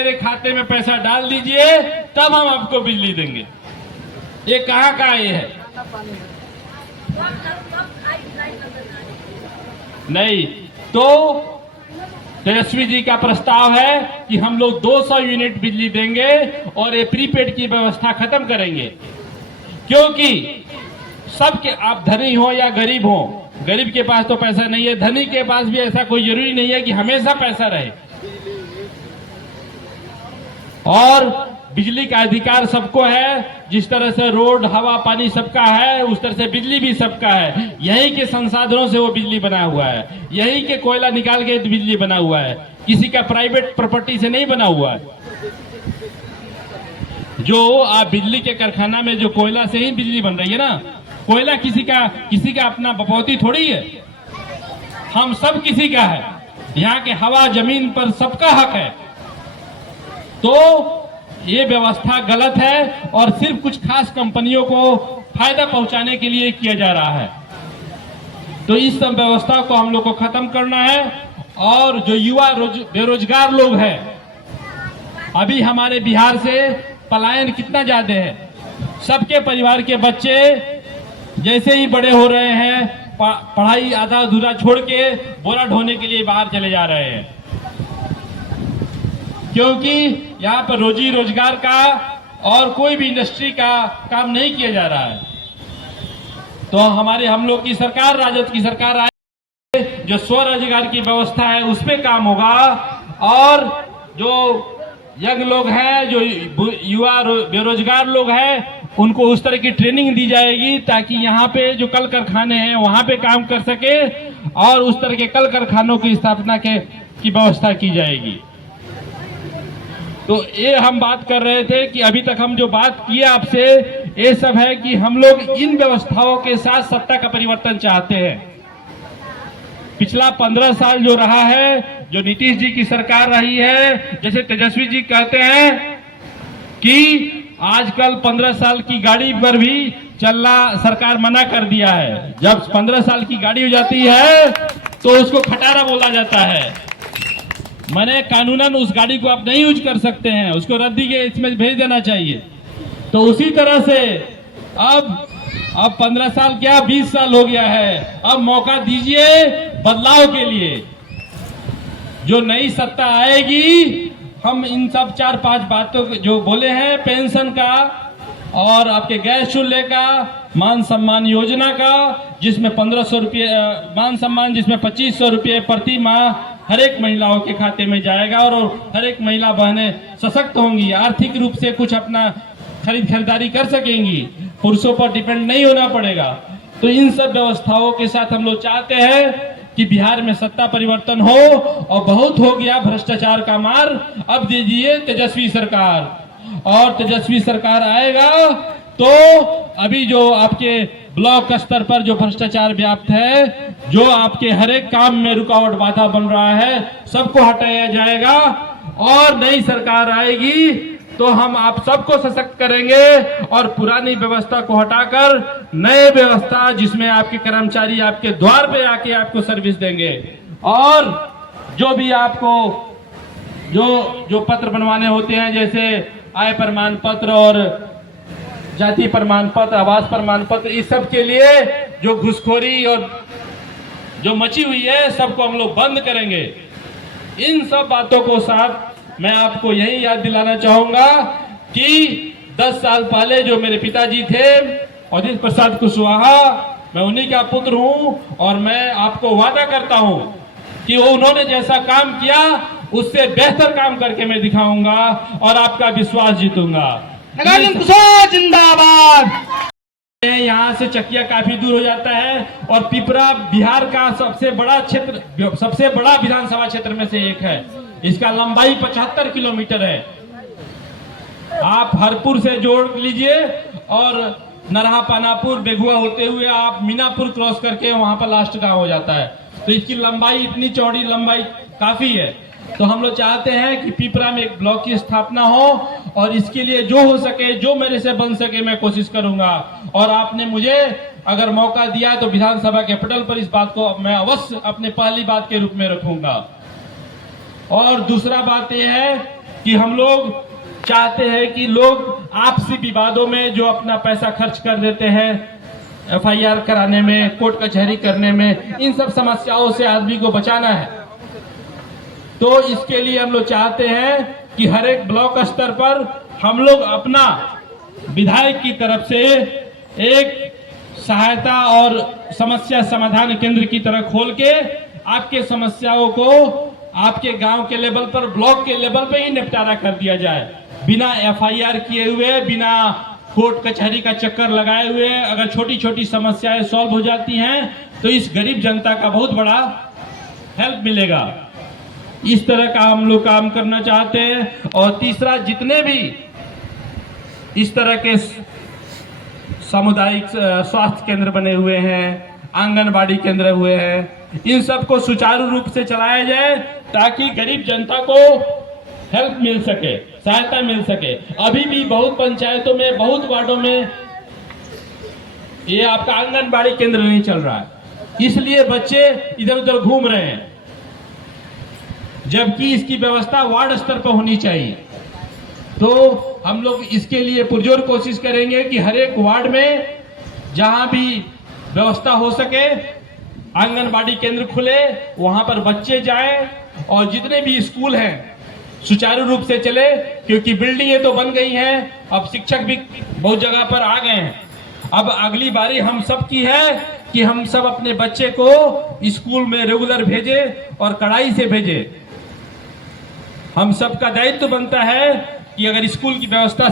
मेरे खाते में पैसा डाल दीजिए तब हम आपको बिजली देंगे। ये कहाँ का ये है? नहीं। तो तेजस्वी जी का प्रस्ताव है कि हम लोग 200 यूनिट बिजली देंगे और ये प्रीपेड की व्यवस्था खत्म करेंगे, क्योंकि सबके, आप धनी हो या गरीब हो, गरीब के पास तो पैसा नहीं है, धनी के पास भी ऐसा कोई जरूरी नहीं है कि हमेशा पैसा रहे। और बिजली का अधिकार सबको है। जिस तरह से रोड, हवा, पानी सबका है, उस तरह से बिजली भी सबका है। यही के संसाधनों से वो बिजली बना हुआ है, यही के कोयला निकाल के बिजली बना हुआ है, किसी का प्राइवेट प्रॉपर्टी से नहीं बना हुआ है। जो आप बिजली के कारखाना में जो कोयला से ही बिजली बन रही है ना, कोयला किसी का अपना बपौती थोड़ी है, हम सब किसी का है। यहाँ के हवा, जमीन पर सबका हक है। तो ये व्यवस्था गलत है और सिर्फ कुछ खास कंपनियों को फायदा पहुंचाने के लिए किया जा रहा है। तो इस सब व्यवस्था को हम लोग को खत्म करना है। और जो युवा बेरोजगार लोग हैं, अभी हमारे बिहार से पलायन कितना ज्यादा है। सबके परिवार के बच्चे जैसे ही बड़े हो रहे हैं, पढ़ाई आधा अधूरा छोड़ के बोरा ढोने के लिए बाहर चले जा रहे हैं, क्योंकि यहाँ पर रोजी रोजगार का और कोई भी इंडस्ट्री का काम नहीं किया जा रहा है। तो हम लोग की सरकार, राजद की सरकार आए, जो स्वरोजगार की व्यवस्था है उस पे काम होगा। और जो यंग लोग हैं, जो युवा बेरोजगार लोग हैं, उनको उस तरह की ट्रेनिंग दी जाएगी ताकि यहाँ पे जो कल कारखाने हैं वहां पे काम कर सके और उस तरह के कल कारखानों की स्थापना की व्यवस्था की जाएगी। तो ये हम बात कर रहे थे कि अभी तक हम जो बात किए आपसे, ये सब है कि हम लोग इन व्यवस्थाओं के साथ सत्ता का परिवर्तन चाहते हैं। पिछला 15 साल जो रहा है, जो नीतीश जी की सरकार रही है, जैसे तेजस्वी जी कहते हैं कि आजकल 15 साल की गाड़ी पर भी चलना सरकार मना कर दिया है। जब 15 साल की गाड़ी हो जाती है तो उसको खटारा बोला जाता है। मैंने कानूनन उस गाड़ी को आप नहीं यूज कर सकते हैं, उसको रद्दी के इसमें भेज देना चाहिए। तो उसी तरह से अब 15 साल क्या 20 साल हो गया है, अब मौका दीजिए बदलाव के लिए। जो नई सत्ता आएगी, हम इन सब 4-5 बातों जो बोले हैं, पेंशन का और आपके गैस चूल्हे का, मान सम्मान योजना का जिसमें 1500 रुपये मान सम्मान, जिसमें 2500 रुपये प्रति माह हर एक महिलाओं के खाते में जाएगा और हर एक महिला बहनें सशक्त होंगी, आर्थिक रूप से कुछ अपना खरीदारी कर सकेंगी, पुरुषों पर डिपेंड नहीं होना पड़ेगा। तो इन सब व्यवस्थाओं के साथ हम लोग चाहते हैं कि बिहार में सत्ता परिवर्तन हो। और बहुत हो गया भ्रष्टाचार का मार, अब दीजिए तेजस्वी सरकार। और तेजस्वी सरकार आएगा तो अभी जो आपके ब्लॉक स्तर पर जो भ्रष्टाचार व्याप्त है, जो आपके हर एक काम में रुकावट बाधा बन रहा है, सबको हटाया जाएगा। और नई सरकार आएगी तो हम आप सबको सशक्त करेंगे और पुरानी व्यवस्था को हटाकर नए व्यवस्था, जिसमें आपके कर्मचारी आपके द्वार पे आके आपको सर्विस देंगे। और जो भी आपको जो पत्र बनवाने होते हैं, जैसे आय प्रमाण पत्र और जाति प्रमाण पत्र, आवास प्रमाण पत्र, इस सब के लिए जो घुसखोरी और जो मची हुई है, सबको हम लोग बंद करेंगे। इन सब बातों को साथ मैं आपको यही याद दिलाना चाहूंगा कि 10 साल पहले जो मेरे पिताजी थे, अजित प्रसाद कुशवाहा, मैं उन्हीं का पुत्र हूं और मैं आपको वादा करता हूं कि वो उन्होंने जैसा काम किया उससे बेहतर काम करके मैं दिखाऊंगा और आपका विश्वास जीतूंगा। जिंदाबाद। यहाँ से चकिया काफी दूर हो जाता है और पिपरा बिहार का सबसे बड़ा क्षेत्र, सबसे बड़ा विधानसभा क्षेत्र में से एक है। इसका लंबाई 75 किलोमीटर है। आप हरपुर से जोड़ लीजिए और नरहा, पानापुर, बेगुआ होते हुए आप मीनापुर क्रॉस करके वहां पर लास्ट गांव हो जाता है। तो इसकी लंबाई, इतनी चौड़ी लंबाई काफी है। तो हम लोग चाहते हैं कि पिपरा में एक ब्लॉक की स्थापना हो और इसके लिए जो हो सके, जो मेरे से बन सके, मैं कोशिश करूंगा। और आपने मुझे अगर मौका दिया तो विधानसभा के पटल पर इस बात को मैं अवश्य अपने पहली बात के रूप में रखूंगा। और दूसरा बात यह है कि हम लोग चाहते हैं कि लोग आपसी विवादों में जो अपना पैसा खर्च कर देते हैं एफआईआर कराने में, कोर्ट कचहरी करने में, इन सब समस्याओं से आदमी को बचाना है। तो इसके लिए हम लोग चाहते हैं कि हर एक ब्लॉक स्तर पर हम लोग अपना विधायक की तरफ से एक सहायता और समस्या समाधान केंद्र की तरह खोल के आपके समस्याओं को आपके गांव के लेवल पर, ब्लॉक के लेवल पे ही निपटारा कर दिया जाए, बिना एफआईआर किए हुए, बिना कोर्ट कचहरी का चक्कर लगाए हुए। अगर छोटी छोटी समस्याएं सॉल्व हो जाती हैं तो इस गरीब जनता का बहुत बड़ा हेल्प मिलेगा। इस तरह का हम लोग काम करना चाहते हैं। और तीसरा, जितने भी इस तरह के सामुदायिक स्वास्थ्य केंद्र बने हुए हैं, आंगनबाड़ी केंद्र हुए हैं, इन सबको सुचारू रूप से चलाया जाए ताकि गरीब जनता को हेल्प मिल सके, सहायता मिल सके। अभी भी बहुत पंचायतों में, बहुत वार्डों में ये आपका आंगनबाड़ी केंद्र नहीं चल रहा है, इसलिए बच्चे इधर उधर घूम रहे हैं, जबकि इसकी व्यवस्था वार्ड स्तर पर होनी चाहिए। तो हम लोग इसके लिए पुरजोर कोशिश करेंगे कि हर एक वार्ड में जहां भी व्यवस्था हो सके आंगनबाड़ी केंद्र खुले, वहां पर बच्चे जाएं और जितने भी स्कूल हैं सुचारू रूप से चले, क्योंकि बिल्डिंगें तो बन गई हैं, अब शिक्षक भी बहुत जगह पर आ गए हैं। अब अगली बारी हम सब की है कि हम सब अपने बच्चे को स्कूल में रेगुलर भेजें और कड़ाई से भेजें। हम सबका दायित्व बनता है कि अगर स्कूल की व्यवस्था